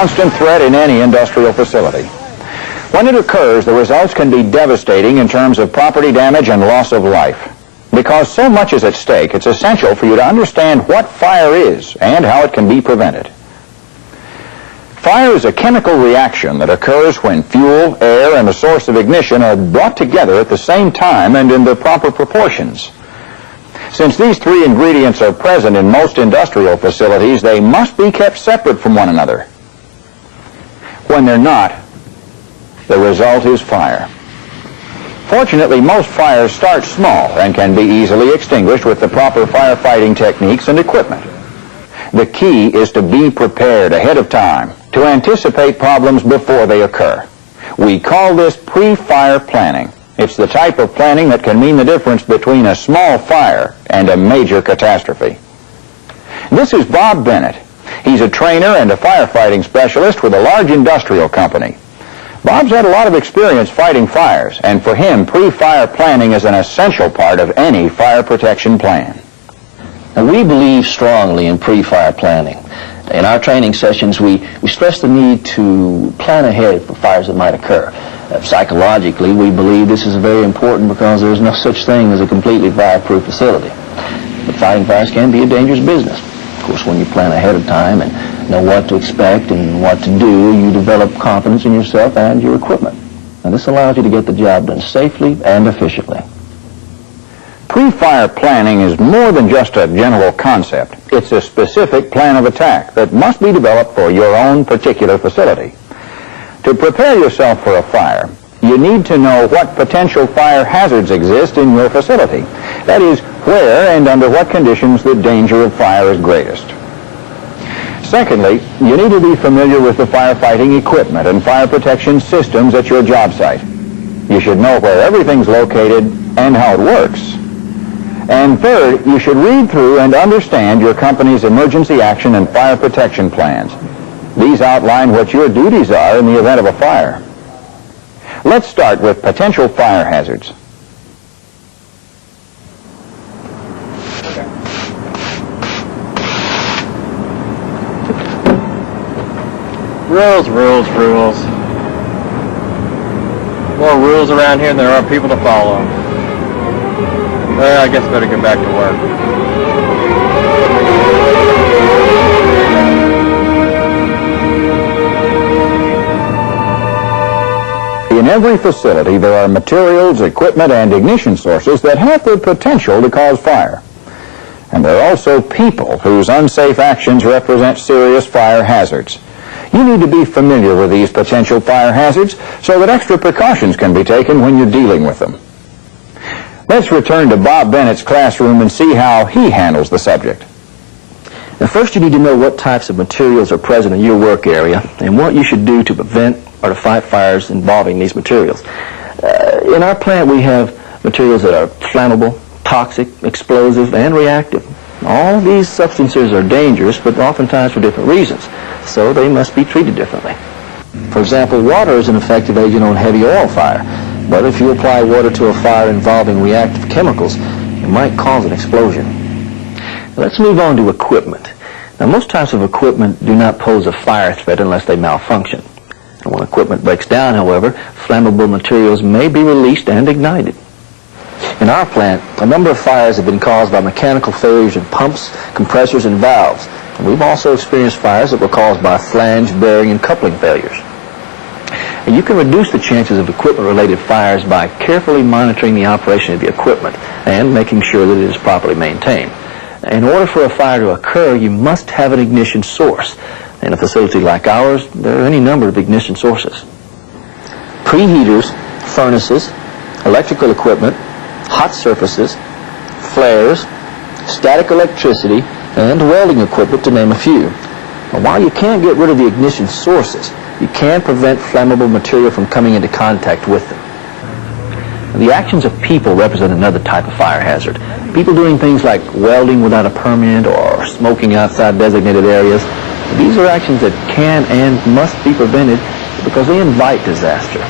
constant threat in any industrial facility. When it occurs, the results can be devastating in terms of property damage and loss of life. Because so much is at stake, it's essential for you to understand what fire is and how it can be prevented. Fire is a chemical reaction that occurs when fuel, air, and a source of ignition are brought together at the same time and in the proper proportions. Since these three ingredients are present in most industrial facilities, they must be kept separate from one another. When they're not, the result is fire. Fortunately, most fires start small and can be easily extinguished with the proper firefighting techniques and equipment. The key is to be prepared ahead of time, to anticipate problems before they occur. We call this pre-fire planning. It's the type of planning that can mean the difference between a small fire and a major catastrophe. This is Bob Bennett. He's a trainer and a firefighting specialist with a large industrial company. Bob's had a lot of experience fighting fires, and for him, pre-fire planning is an essential part of any fire protection plan. Now, we believe strongly in pre-fire planning. In our training sessions, we stress the need to plan ahead for fires that might occur. Psychologically, we believe this is very important because there's no such thing as a completely fireproof facility. But fighting fires can be a dangerous business. Of course, when you plan ahead of time and know what to expect and what to do, you develop confidence in yourself and your equipment. And this allows you to get the job done safely and efficiently. Pre-fire planning is more than just a general concept. It's a specific plan of attack that must be developed for your own particular facility. To prepare yourself for a fire, you need to know what potential fire hazards exist in your facility. That is, where and under what conditions the danger of fire is greatest. Secondly, you need to be familiar with the firefighting equipment and fire protection systems at your job site. You should know where everything's located and how it works. And third, you should read through and understand your company's emergency action and fire protection plans. These outline what your duties are in the event of a fire. Let's start with potential fire hazards. Rules, rules, rules. More rules around here than there are people to follow. Well, I guess I better get back to work. In every facility, there are materials, equipment, and ignition sources that have the potential to cause fire. And there are also people whose unsafe actions represent serious fire hazards. You need to be familiar with these potential fire hazards so that extra precautions can be taken when you're dealing with them. Let's return to Bob Bennett's classroom and see how he handles the subject. Now, first you need to know what types of materials are present in your work area and what you should do to prevent or to fight fires involving these materials. In our plant we have materials that are flammable, toxic, explosive, and reactive. All these substances are dangerous, but oftentimes for different reasons, so they must be treated differently. For example, water is an effective agent on heavy oil fire, but if you apply water to a fire involving reactive chemicals, it might cause an explosion. Now, let's move on to equipment. Now, most types of equipment do not pose a fire threat unless they malfunction. And when equipment breaks down, however, flammable materials may be released and ignited. In our plant, a number of fires have been caused by mechanical failures in pumps, compressors, and valves. And we've also experienced fires that were caused by flange, bearing, and coupling failures. And you can reduce the chances of equipment-related fires by carefully monitoring the operation of the equipment and making sure that it is properly maintained. In order for a fire to occur, you must have an ignition source. In a facility like ours, there are any number of ignition sources. Preheaters, furnaces, electrical equipment, hot surfaces, flares, static electricity, and welding equipment, to name a few. Now, while you can't get rid of the ignition sources, you can prevent flammable material from coming into contact with them. Now, the actions of people represent another type of fire hazard. People doing things like welding without a permit or smoking outside designated areas. These are actions that can and must be prevented because they invite disaster.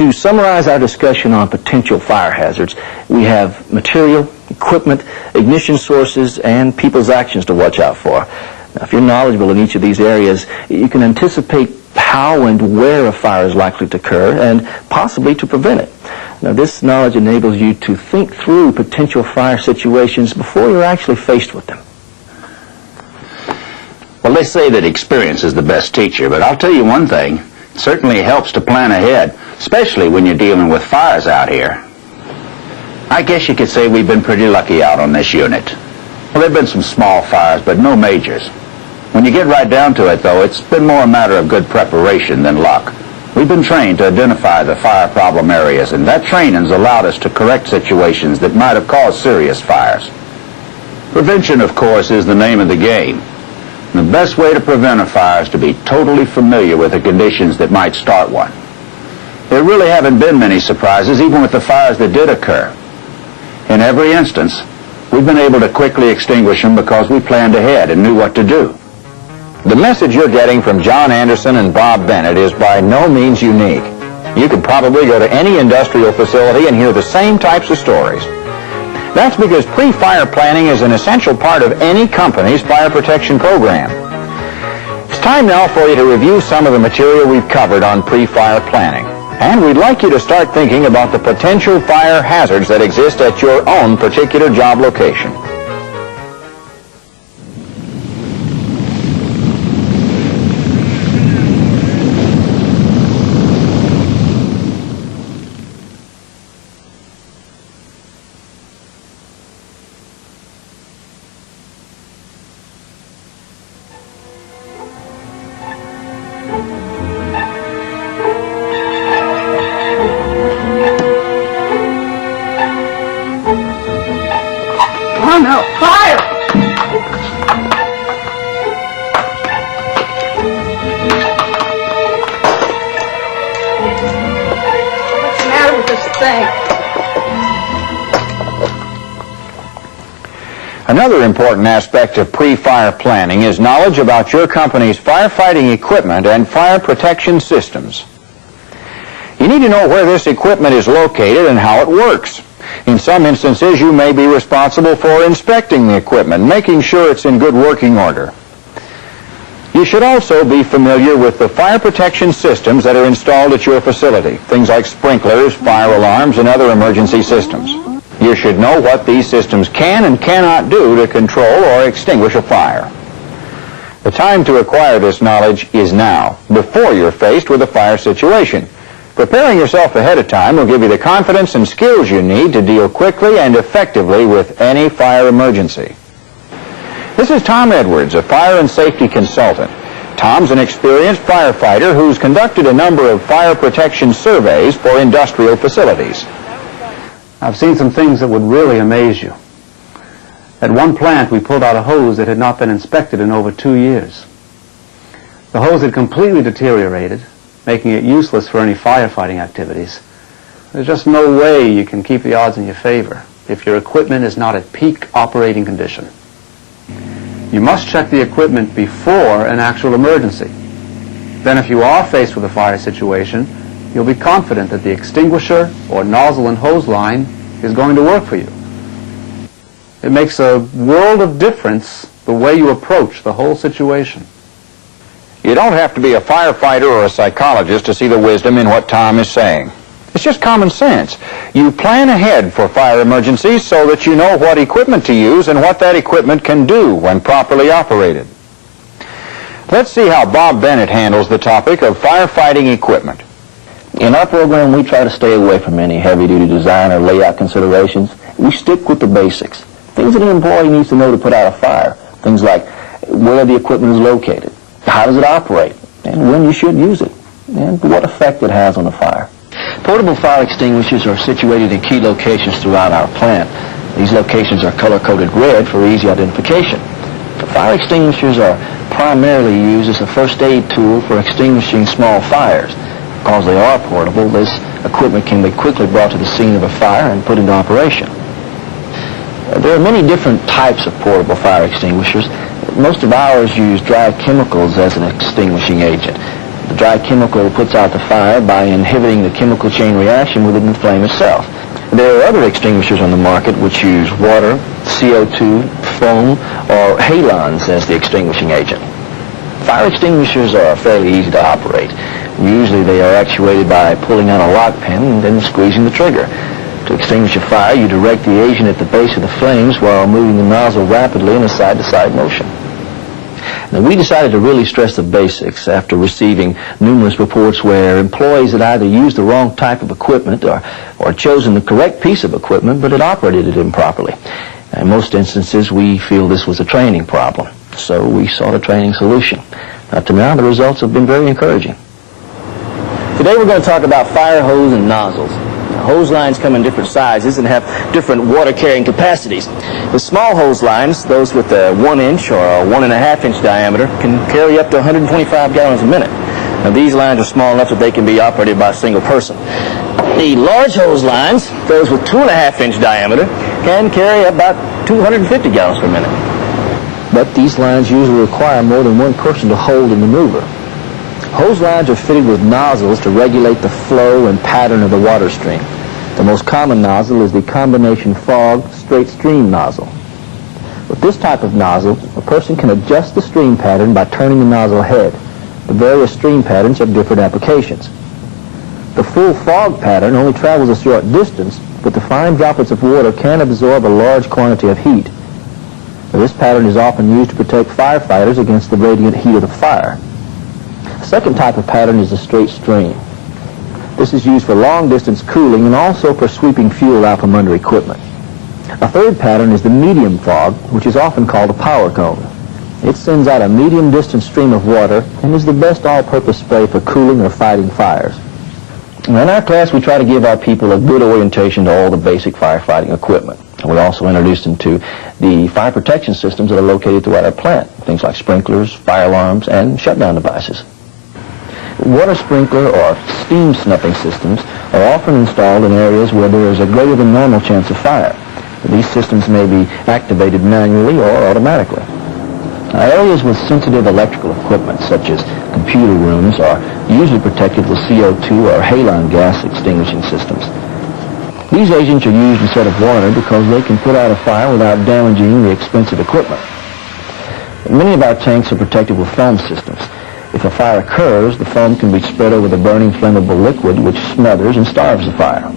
To summarize our discussion on potential fire hazards, we have material, equipment, ignition sources, and people's actions to watch out for. Now, if you're knowledgeable in each of these areas, you can anticipate how and where a fire is likely to occur and possibly to prevent it. Now, this knowledge enables you to think through potential fire situations before you're actually faced with them. Well, they say that experience is the best teacher, but I'll tell you one thing. It certainly helps to plan ahead, especially when you're dealing with fires out here. I guess you could say we've been pretty lucky out on this unit. Well, there have been some small fires, but no majors. When you get right down to it, though, it's been more a matter of good preparation than luck. We've been trained to identify the fire problem areas, and that training's allowed us to correct situations that might have caused serious fires. Prevention, of course, is the name of the game. And the best way to prevent a fire is to be totally familiar with the conditions that might start one. There really haven't been many surprises, even with the fires that did occur. In every instance, we've been able to quickly extinguish them because we planned ahead and knew what to do. The message you're getting from John Anderson and Bob Bennett is by no means unique. You could probably go to any industrial facility and hear the same types of stories. That's because pre-fire planning is an essential part of any company's fire protection program. It's time now for you to review some of the material we've covered on pre-fire planning. And we'd like you to start thinking about the potential fire hazards that exist at your own particular job location. Oh no, fire! What's the matter with this thing? Another important aspect of pre-fire planning is knowledge about your company's firefighting equipment and fire protection systems. You need to know where this equipment is located and how it works. In some instances, you may be responsible for inspecting the equipment, making sure it's in good working order. You should also be familiar with the fire protection systems that are installed at your facility, things like sprinklers, fire alarms, and other emergency systems. You should know what these systems can and cannot do to control or extinguish a fire. The time to acquire this knowledge is now, before you're faced with a fire situation. Preparing yourself ahead of time will give you the confidence and skills you need to deal quickly and effectively with any fire emergency. This is Tom Edwards, a fire and safety consultant. Tom's an experienced firefighter who's conducted a number of fire protection surveys for industrial facilities. I've seen some things that would really amaze you. At one plant, we pulled out a hose that had not been inspected in over 2 years. The hose had completely deteriorated, making it useless for any firefighting activities. There's just no way you can keep the odds in your favor if your equipment is not at peak operating condition. You must check the equipment before an actual emergency. Then if you are faced with a fire situation, you'll be confident that the extinguisher or nozzle and hose line is going to work for you. It makes a world of difference the way you approach the whole situation. You don't have to be a firefighter or a psychologist to see the wisdom in what Tom is saying. It's just common sense. You plan ahead for fire emergencies so that you know what equipment to use and what that equipment can do when properly operated. Let's see how Bob Bennett handles the topic of firefighting equipment. In our program, we try to stay away from any heavy-duty design or layout considerations. We stick with the basics. Things that an employee needs to know to put out a fire. Things like where the equipment is located, how does it operate, and when you should use it, and what effect it has on the fire. Portable fire extinguishers are situated in key locations throughout our plant. These locations are color-coded red for easy identification. The fire extinguishers are primarily used as a first aid tool for extinguishing small fires. Because they are portable, this equipment can be quickly brought to the scene of a fire and put into operation. There are many different types of portable fire extinguishers. Most of ours use dry chemicals as an extinguishing agent. The dry chemical puts out the fire by inhibiting the chemical chain reaction within the flame itself. There are other extinguishers on the market which use water, CO2, foam or halons as the extinguishing agent. Fire extinguishers are fairly easy to operate. Usually they are actuated by pulling out a lock pin and then squeezing the trigger. To extinguish a fire, you direct the agent at the base of the flames while moving the nozzle rapidly in a side-to-side motion. Now, we decided to really stress the basics after receiving numerous reports where employees had either used the wrong type of equipment or chosen the correct piece of equipment but had operated it improperly. In most instances, we feel this was a training problem, so we sought a training solution. Up to now, the results have been very encouraging. Today we're going to talk about fire hose and nozzles. Hose lines come in different sizes and have different water carrying capacities. The small hose lines, those with a 1-inch or a 1.5-inch diameter, can carry up to 125 gallons a minute. Now, these lines are small enough that they can be operated by a single person. The large hose lines, those with 2.5-inch diameter, can carry about 250 gallons per minute. But these lines usually require more than one person to hold and maneuver. Hose lines are fitted with nozzles to regulate the flow and pattern of the water stream. The most common nozzle is the combination fog straight stream nozzle. With this type of nozzle, a person can adjust the stream pattern by turning the nozzle head. The various stream patterns have different applications. The full fog pattern only travels a short distance, but the fine droplets of water can absorb a large quantity of heat. This pattern is often used to protect firefighters against the radiant heat of the fire. The second type of pattern is the straight stream. This is used for long-distance cooling and also for sweeping fuel out from under equipment. A third pattern is the medium fog, which is often called a power cone. It sends out a medium-distance stream of water and is the best all-purpose spray for cooling or fighting fires. In our class, we try to give our people a good orientation to all the basic firefighting equipment. We also introduce them to the fire protection systems that are located throughout our plant, things like sprinklers, fire alarms, and shutdown devices. Water sprinkler or steam snuffing systems are often installed in areas where there is a greater than normal chance of fire. These systems may be activated manually or automatically. Areas with sensitive electrical equipment, such as computer rooms, are usually protected with CO2 or halon gas extinguishing systems. These agents are used instead of water because they can put out a fire without damaging the expensive equipment. Many of our tanks are protected with foam systems. If a fire occurs, the foam can be spread over the burning flammable liquid, which smothers and starves the fire.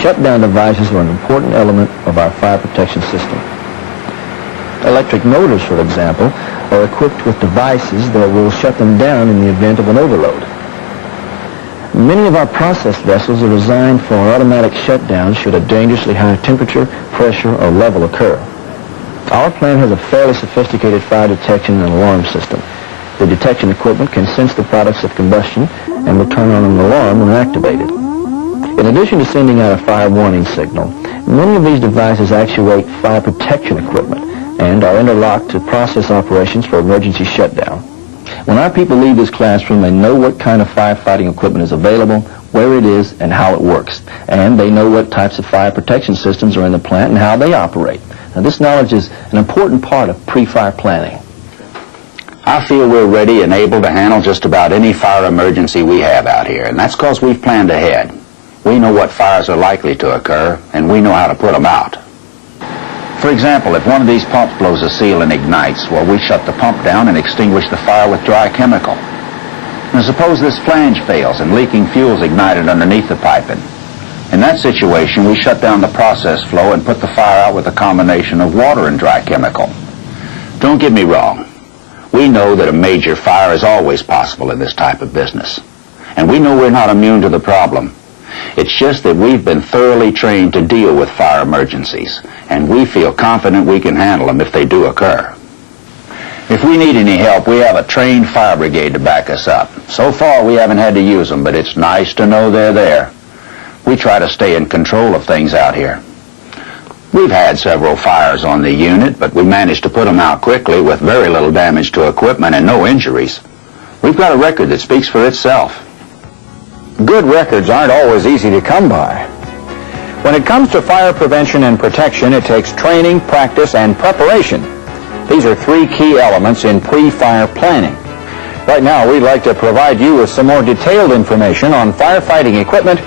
Shutdown devices are an important element of our fire protection system. Electric motors, for example, are equipped with devices that will shut them down in the event of an overload. Many of our process vessels are designed for automatic shutdown should a dangerously high temperature, pressure, or level occur. Our plant has a fairly sophisticated fire detection and alarm system. The detection equipment can sense the products of combustion and will turn on an alarm when activated. In addition to sending out a fire warning signal, many of these devices actuate fire protection equipment and are interlocked to process operations for emergency shutdown. When our people leave this classroom, they know what kind of firefighting equipment is available, where it is, and how it works. And they know what types of fire protection systems are in the plant and how they operate. Now, this knowledge is an important part of pre-fire planning. I feel we're ready and able to handle just about any fire emergency we have out here, and that's because we've planned ahead. We know what fires are likely to occur, and we know how to put them out. For example, if one of these pumps blows a seal and ignites, well, we shut the pump down and extinguish the fire with dry chemical. Now, suppose this flange fails and leaking fuel's ignited underneath the piping. In that situation, we shut down the process flow and put the fire out with a combination of water and dry chemical. Don't get me wrong. We know that a major fire is always possible in this type of business. And we know we're not immune to the problem. It's just that we've been thoroughly trained to deal with fire emergencies, and we feel confident we can handle them if they do occur. If we need any help, we have a trained fire brigade to back us up. So far, we haven't had to use them, but it's nice to know they're there. We try to stay in control of things out here. We've had several fires on the unit, but we managed to put them out quickly with very little damage to equipment and no injuries. We've got a record that speaks for itself. Good records aren't always easy to come by. When it comes to fire prevention and protection, it takes training, practice, and preparation. These are three key elements in pre-fire planning. Right now, we'd like to provide you with some more detailed information on firefighting equipment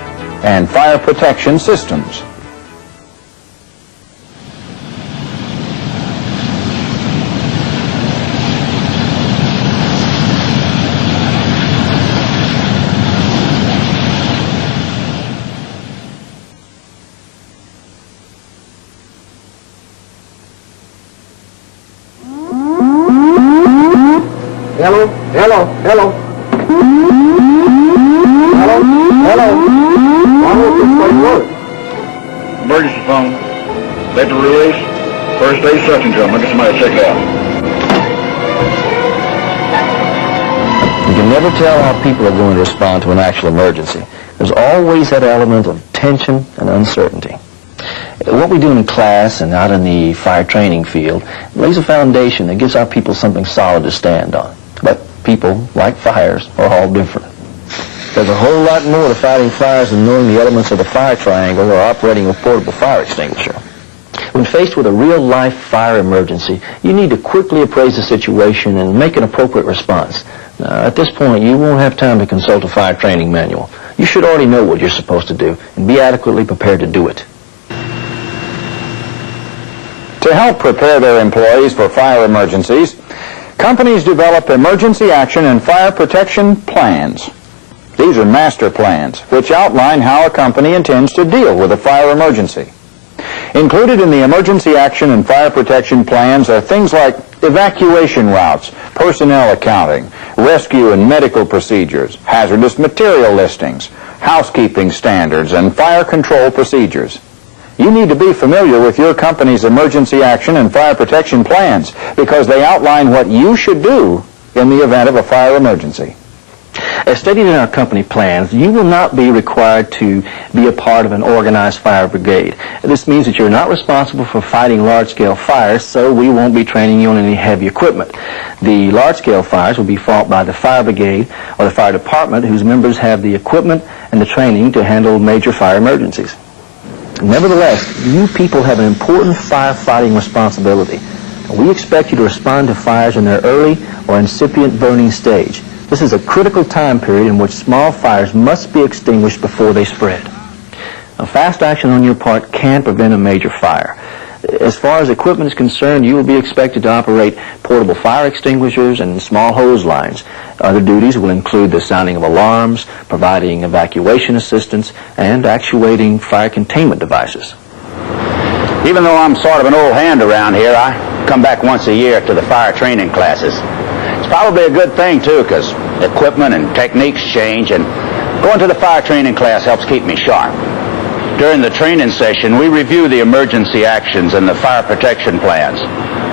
and fire protection systems. Hello? Hello? Hello? Hello? Hello? Why won't this thing work? Emergency phone. Vapor release. First aid suction drum. Look at somebody check it out. You can never tell how people are going to respond to an actual emergency. There's always that element of tension and uncertainty. What we do in class and out in the fire training field lays a foundation that gives our people something solid to stand on. But people, like fires, are all different. There's a whole lot more to fighting fires than knowing the elements of the fire triangle or operating a portable fire extinguisher. When faced with a real-life fire emergency, you need to quickly appraise the situation and make an appropriate response. Now, at this point, you won't have time to consult a fire training manual. You should already know what you're supposed to do and be adequately prepared to do it. To help prepare their employees for fire emergencies, companies develop emergency action and fire protection plans. These are master plans, which outline how a company intends to deal with a fire emergency. Included in the emergency action and fire protection plans are things like evacuation routes, personnel accounting, rescue and medical procedures, hazardous material listings, housekeeping standards, and fire control procedures. You need to be familiar with your company's emergency action and fire protection plans because they outline what you should do in the event of a fire emergency. As stated in our company plans, you will not be required to be a part of an organized fire brigade. This means that you're not responsible for fighting large-scale fires, so we won't be training you on any heavy equipment. The large-scale fires will be fought by the fire brigade or the fire department, whose members have the equipment and the training to handle major fire emergencies. Nevertheless, you people have an important firefighting responsibility. We expect you to respond to fires in their early or incipient burning stage. This is a critical time period in which small fires must be extinguished before they spread. Now, fast action on your part can prevent a major fire. As far as equipment is concerned, you will be expected to operate portable fire extinguishers and small hose lines. Other duties will include the sounding of alarms, providing evacuation assistance, and actuating fire containment devices. Even though I'm sort of an old hand around here, I come back once a year to the fire training classes. It's probably a good thing, too, because equipment and techniques change, and going to the fire training class helps keep me sharp. During the training session, we review the emergency actions and the fire protection plans.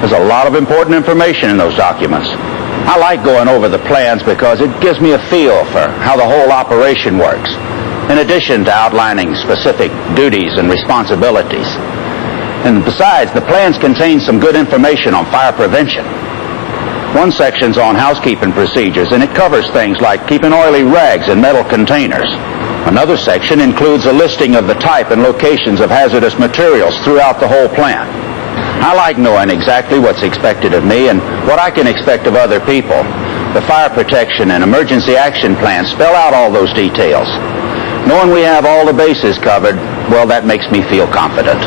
There's a lot of important information in those documents. I like going over the plans because it gives me a feel for how the whole operation works, in addition to outlining specific duties and responsibilities. And besides, the plans contain some good information on fire prevention. One section's on housekeeping procedures, and it covers things like keeping oily rags in metal containers. Another section includes a listing of the type and locations of hazardous materials throughout the whole plant. I like knowing exactly what's expected of me and what I can expect of other people. The fire protection and emergency action plans spell out all those details. Knowing we have all the bases covered, well, that makes me feel confident.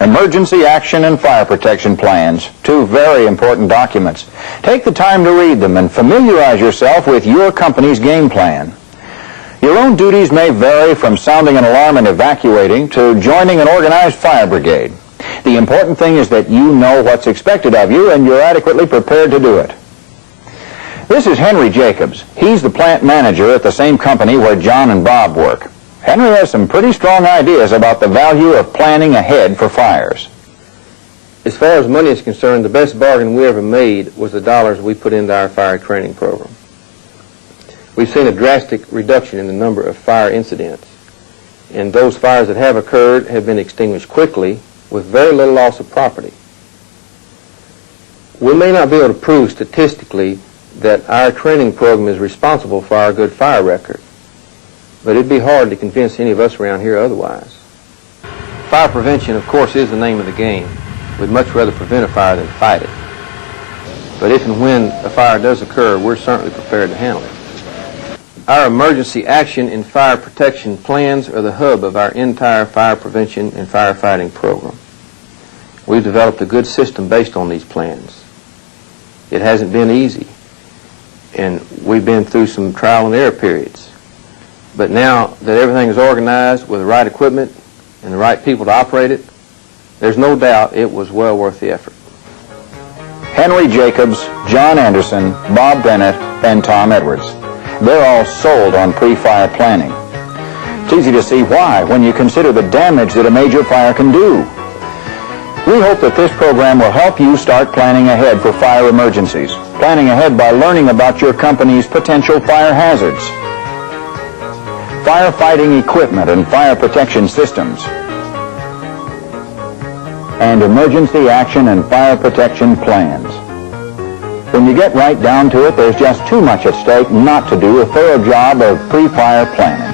Emergency action and fire protection plans, two very important documents. Take the time to read them and familiarize yourself with your company's game plan. Your own duties may vary from sounding an alarm and evacuating to joining an organized fire brigade. The important thing is that you know what's expected of you and you're adequately prepared to do it. This is Henry Jacobs. He's the plant manager at the same company where John and Bob work. Henry has some pretty strong ideas about the value of planning ahead for fires. As far as money is concerned, the best bargain we ever made was the dollars we put into our fire training program. We've seen a drastic reduction in the number of fire incidents, and those fires that have occurred have been extinguished quickly with very little loss of property. We may not be able to prove statistically that our training program is responsible for our good fire record, but it'd be hard to convince any of us around here otherwise. Fire prevention, of course, is the name of the game. We'd much rather prevent a fire than fight it. But if and when a fire does occur, we're certainly prepared to handle it. Our emergency action and fire protection plans are the hub of our entire fire prevention and firefighting program. We've developed a good system based on these plans. It hasn't been easy, and we've been through some trial and error periods. But now that everything is organized with the right equipment and the right people to operate it, there's no doubt it was well worth the effort. Henry Jacobs, John Anderson, Bob Bennett, and Tom Edwards. They're all sold on pre-fire planning. It's easy to see why when you consider the damage that a major fire can do. We hope that this program will help you start planning ahead for fire emergencies. Planning ahead by learning about your company's potential fire hazards, firefighting equipment and fire protection systems, and emergency action and fire protection plans. When you get right down to it, there's just too much at stake not to do a thorough job of pre-fire planning.